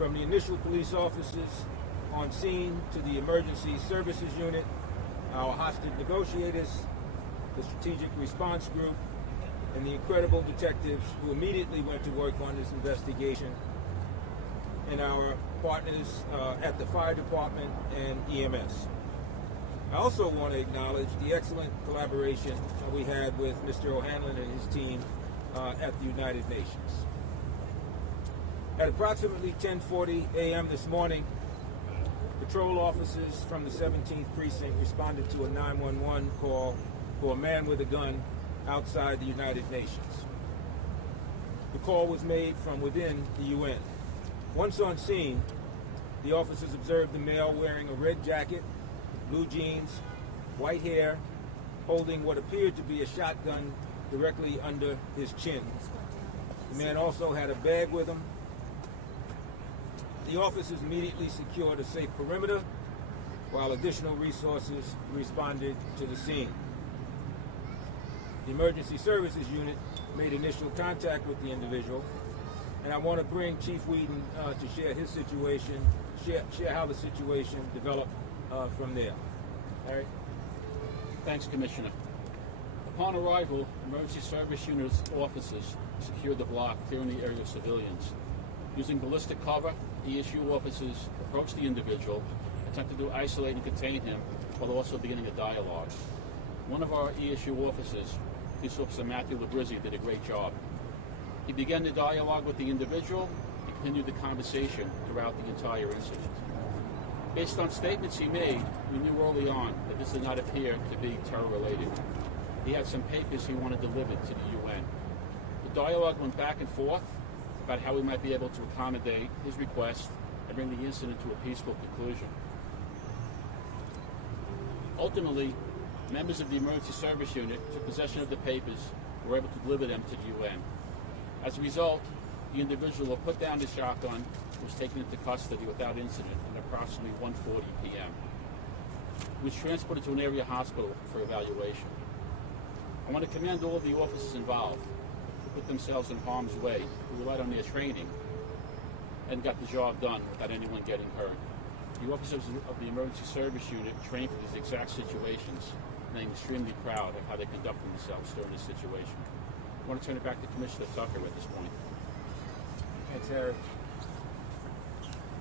From the initial police officers on scene to the emergency services unit, our hostage negotiators, the strategic response group, and the incredible detectives who immediately went to work on this investigation, and our partners at the fire department and EMS. I also want to acknowledge the excellent collaboration we had with Mr. O'Hanlon and his team at the United Nations. At approximately 10:40 a.m. this morning, patrol officers from the 17th Precinct responded to a 911 call for a man with a gun outside the United Nations. The call was made from within the UN. Once on scene, the officers observed the male wearing a red jacket, blue jeans, white hair, holding what appeared to be a shotgun directly under his chin. The man also had a bag with him. The officers immediately secured a safe perimeter, while additional resources responded to the scene. The emergency services unit made initial contact with the individual, and I want to bring Chief Whedon to share his situation, share how the situation developed from there. Larry? Thanks, Commissioner. Upon arrival, emergency service unit officers secured the block, clearing the area of civilians. Using ballistic cover, ESU officers approached the individual, attempted to isolate and contain him, while also beginning a dialogue. One of our ESU officers, Police Officer Matthew Labrizzi, did a great job. He began the dialogue with the individual and continued the conversation throughout the entire incident. Based on statements he made, we knew early on that this did not appear to be terror-related. He had some papers he wanted delivered to the UN. The dialogue went back and forth about how we might be able to accommodate his request and bring the incident to a peaceful conclusion. Ultimately, members of the emergency service unit took possession of the papers and were able to deliver them to the UN. As a result, the individual put down his shotgun and was taken into custody without incident at approximately 1:40 p.m. He was transported to an area hospital for evaluation. I want to commend all of the officers involved who put themselves in harm's way, who relied on their training, and got the job done without anyone getting hurt. The officers of the emergency service unit trained for these exact situations, and I'm extremely proud of how they conducted themselves during this situation. I want to turn it back to Commissioner Tucker at this point. Thanks, Harry.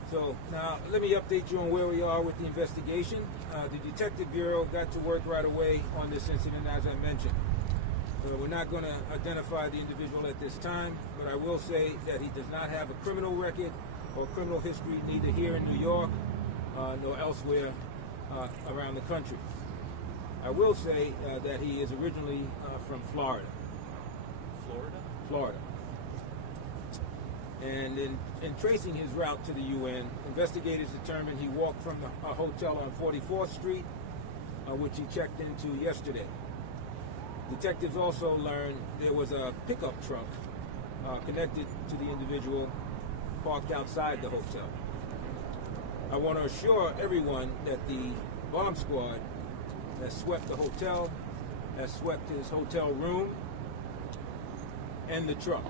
So now let me update you on where we are with the investigation. The Detective Bureau got to work right away on this incident, as I mentioned. We're not going to identify the individual at this time, but I will say that he does not have a criminal record or criminal history, neither here in New York nor elsewhere around the country. I will say that he is originally from Florida. Florida. And in tracing his route to the UN, investigators determined he walked from a hotel on 44th Street, which he checked into yesterday. Detectives also learned there was a pickup truck connected to the individual parked outside the hotel. I want to assure everyone that the bomb squad has swept the hotel, has swept his hotel room and the truck.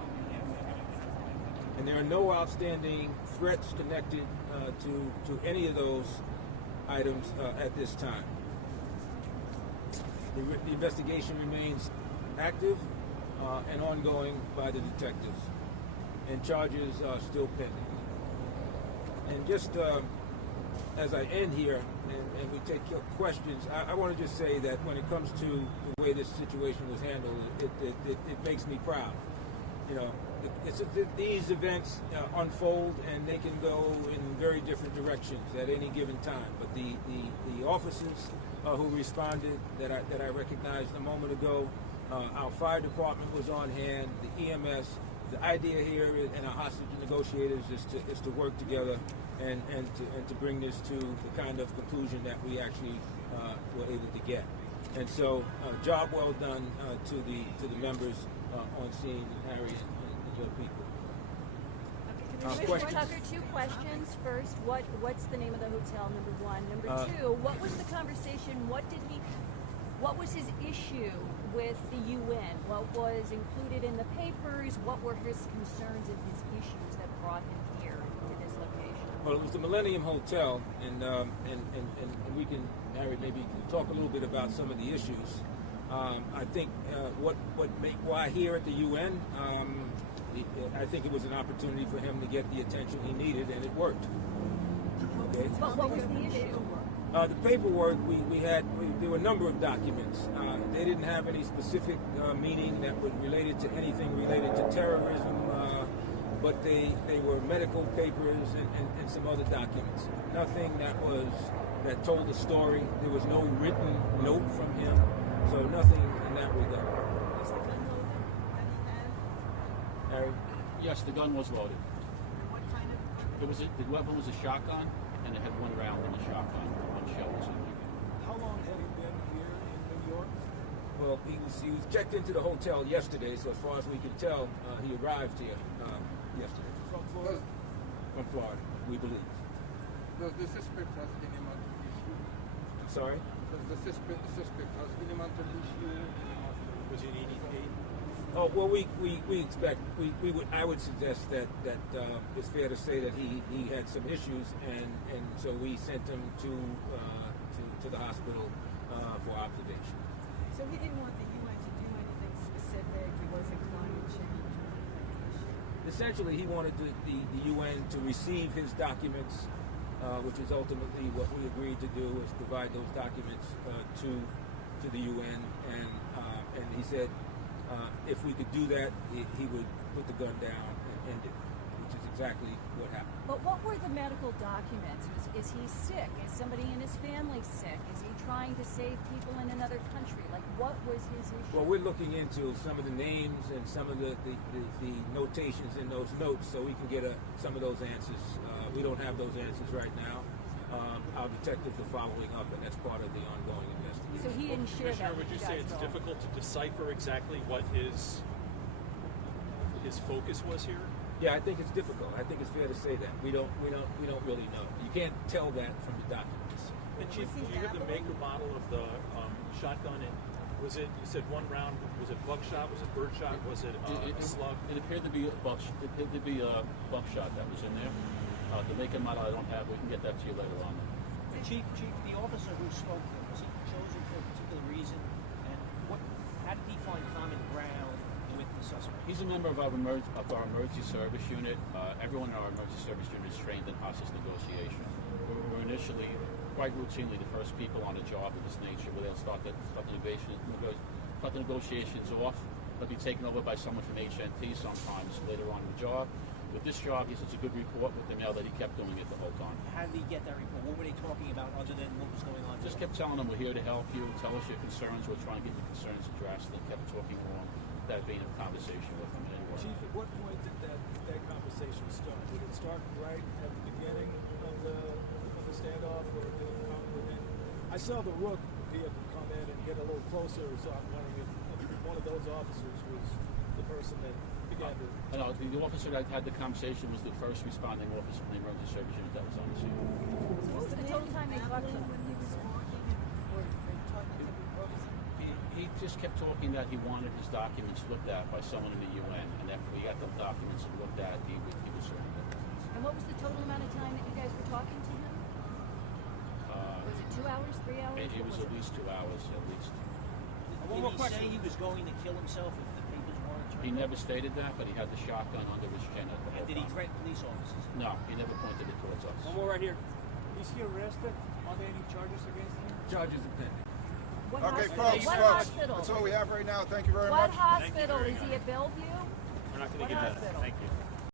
And there are no outstanding threats connected to any of those items at this time. The investigation remains active and ongoing by the detectives, and charges are still pending. And just as I end here and we take your questions, I want to just say that when it comes to the way this situation was handled, it makes me proud. You know, these events unfold and they can go in very different directions at any given time. But the officers who responded that I recognized a moment ago, our fire department was on hand, the EMS. The idea here and our hostage negotiators is to work together and to bring this to the kind of conclusion that we actually were able to get. And so, job well done to the members on scene, Harry and your people. Commissioner Tucker, two questions. First, what's the name of the hotel? Number one. Number two, what was the conversation? What was his issue with the UN? What was included in the papers? What were his concerns and his issues that brought him here to this location? Well, it was the Millennium Hotel, and we can, Harry, maybe talk a little bit about some of the issues. I think why here at the UN, I think it was an opportunity for him to get the attention he needed, and it worked. Okay. But what was the issue? The paperwork, there were a number of documents. They didn't have any specific meaning that was related to anything related to terrorism, but they were medical papers and some other documents. Nothing that told the story. There was no written note from him, so nothing in that regard. Was the gun loaded? Harry? Yes, the gun was loaded. What kind of? The weapon was a shotgun, and it had one round in the shotgun. One shell was in there. How long had he been here in New York? Well, he was checked into the hotel yesterday, so as far as we can tell, he arrived here yesterday. From Florida? From Florida, we believe. Does the suspect has any mental issue? I'm sorry? Does the suspect has any mental issue in the hospital? Was he an EDP? Oh well, I would suggest that it's fair to say that he had some issues, and so we sent him to the hospital for observation. So he didn't want the UN to do anything specific. He wasn't climate change. Essentially, he wanted the UN to receive his documents, which is ultimately what we agreed to do, is provide those documents to the UN, and he said if we could do that, he would put the gun down and end it, which is exactly what happened. But what were the medical documents? Is he sick? Is somebody in his family sick? Is he trying to save people in another country? Like, what was his issue? Well, we're looking into some of the names and some of the notations in those notes, so we can get some of those answers. We don't have those answers right now. Our detectives are following up, and that's part of the ongoing investigation. So he didn't share that. Commissioner, would you with say guys it's at all? difficult to decipher exactly what his focus was here? Yeah, I think it's difficult. I think it's fair to say that we don't really know. You can't tell that from the documents. And Chief, do you have the make or model of the shotgun? And was it? You said one round. Was it buckshot? Was it birdshot? Was it a slug? It appeared to be a buckshot that was in there. The make and model I don't have. We can get that to you later on. Chief, the officer who spoke to him, was he chosen for a particular reason? And how did he find common ground with the suspect? He's a member of our emergency service unit. Everyone in our emergency service unit is trained in hostage negotiation. We're initially, quite routinely, the first people on a job of this nature where they'll start the negotiations off. They'll be taken over by someone from HNT sometimes later on in the job. With this job, he has a good report with the mail that he kept doing it the whole time. How did he get that report? What were they talking about other than what was going on? Just kept telling them, we're here to help you, tell us your concerns, we're trying to get your concerns addressed, and kept talking along that vein of conversation with him. Chief, at what point did that conversation start? Did it start right at the beginning of the standoff, or did it come within? I saw the Rook vehicle come in and get a little closer, so I'm wondering if one of those officers was the person that began to... No, the officer that had the conversation was the first responding officer from the emergency service unit that was on the scene. What was the total time they talked to him? When he was walking or talking to the officer? He just kept talking that he wanted his documents looked at by someone in the UN, and after he got the documents and looked at, he was surrendered. And what was the total amount of time that you guys were talking to him? Was it 2 hours, 3 hours? It What was at least 2 hours, at least. Did he say he was going to kill himself if the papers weren't turned He over? never stated that, but he had the shotgun under his chin at the And whole did he time. threaten police officers? No, he never pointed it towards us. One more right here. Is he arrested? Are there any charges against him? Charges are pending. What Okay, hospital? folks, What folks, hospital? that's all we have right now. Thank you very What much. hospital? Is he at Bellevue? We're not going What to give that. hospital? Thank you.